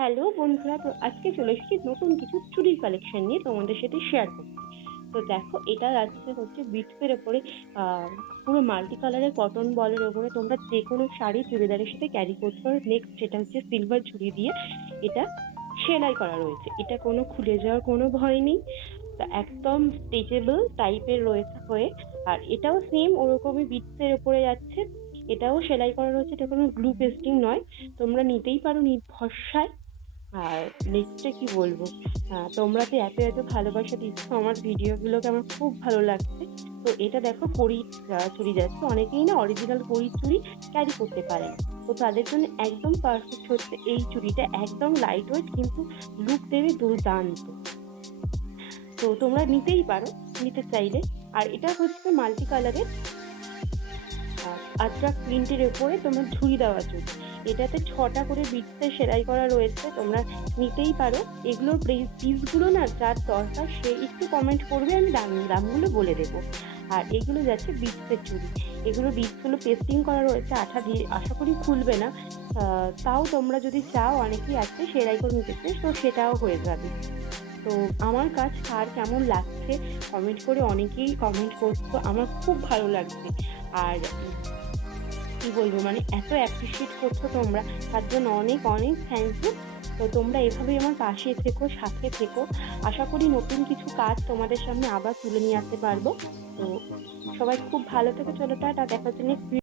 Hello বন্ধুরা, তো আজকে চলে এসেছি নতুন কিছু চুড়ির কালেকশন নিয়ে তোমাদের সাথে শেয়ার করতে। তো দেখো, এটা যাচ্ছে হচ্ছে বিটসের ওপরে, পুরো মাল্টি কালারের কটন বলের ওপরে তোমরা যে কোনো শাড়ি চুড়িদারের সাথে ক্যারি করতে পারো। নেক্সট যেটা হচ্ছে সিলভার ঝুড়ি দিয়ে এটা সেলাই করা রয়েছে। এটা কোনো খুলে যাওয়ার কোনো ভয় নেই, তো একদম স্ট্রেচেবল টাইপের রয়েছে হয়ে। আর এটাও সেম ওরকমই বিটসের ওপরে যাচ্ছে, এটাও সেলাই করা রয়েছে। এটা কোনো গ্লু পেস্টিং নয়, তোমরা নিতেই পারো নির্ভরসায়। আর নেক্সটে কি বলবো, তোমরা তো এত এত ভালোবাসা দিচ্ছ আমার ভিডিওগুলোকে, আমার খুব ভালো লাগছে। তো এটা দেখো কড়ি চুড়ি যাচ্ছে, অনেকেই না অরিজিনাল কড়ি চুড়ি ক্যারি করতে পারে না, তো তাদের জন্য একদম পারফেক্ট হচ্ছে এই চুড়িটা। একদম লাইট ওয়েট কিন্তু লুক দেবে দুর্দান্ত। তো তোমরা নিতেই পারো নিতে চাইলে। আর এটা হচ্ছে মাল্টি কালারের আজরাক প্রিন্টের উপরে তোমার ঝুড়ি দেওয়া চুড়ি। এটাতে 6টা করে বিটসে সেলাই করা রয়েছে, তোমরা নিতেই পারো। এগুলোর পিসগুলো না যার দরকার সে একটু কমেন্ট করবে, আমি দামগুলো বলে দেবো। আর এগুলো যাচ্ছে বিটসের চুড়ি। এগুলো বিটসগুলো পেস্টিং করা রয়েছে আঠা দিয়ে, আশা করি খুলবে না। তাও তোমরা যদি চাও, অনেকেই আছে সেলাই করে নিতে চাই, তো সেটাও হয়ে যাবে। তো আমার কাজ কার কেমন লাগছে কমেন্ট করে, অনেকেই কমেন্ট করছো, আমার খুব ভালো লাগছে। আর কি বলবো, মানে এত অ্যাপ্রিসিয়েট করছো তোমরা, তার জন্য অনেক অনেক থ্যাংক ইউ। তো তোমরা এভাবেই আমার পাশে থেকো, সাথে থেকো। আশা করি নতুন কিছু কাজ তোমাদের সামনে আবার তুলে নিয়ে আসতে পারবো। তো সবাই খুব ভালো থেকো, চলো টাটা, দেখা হচ্ছে নেক্সট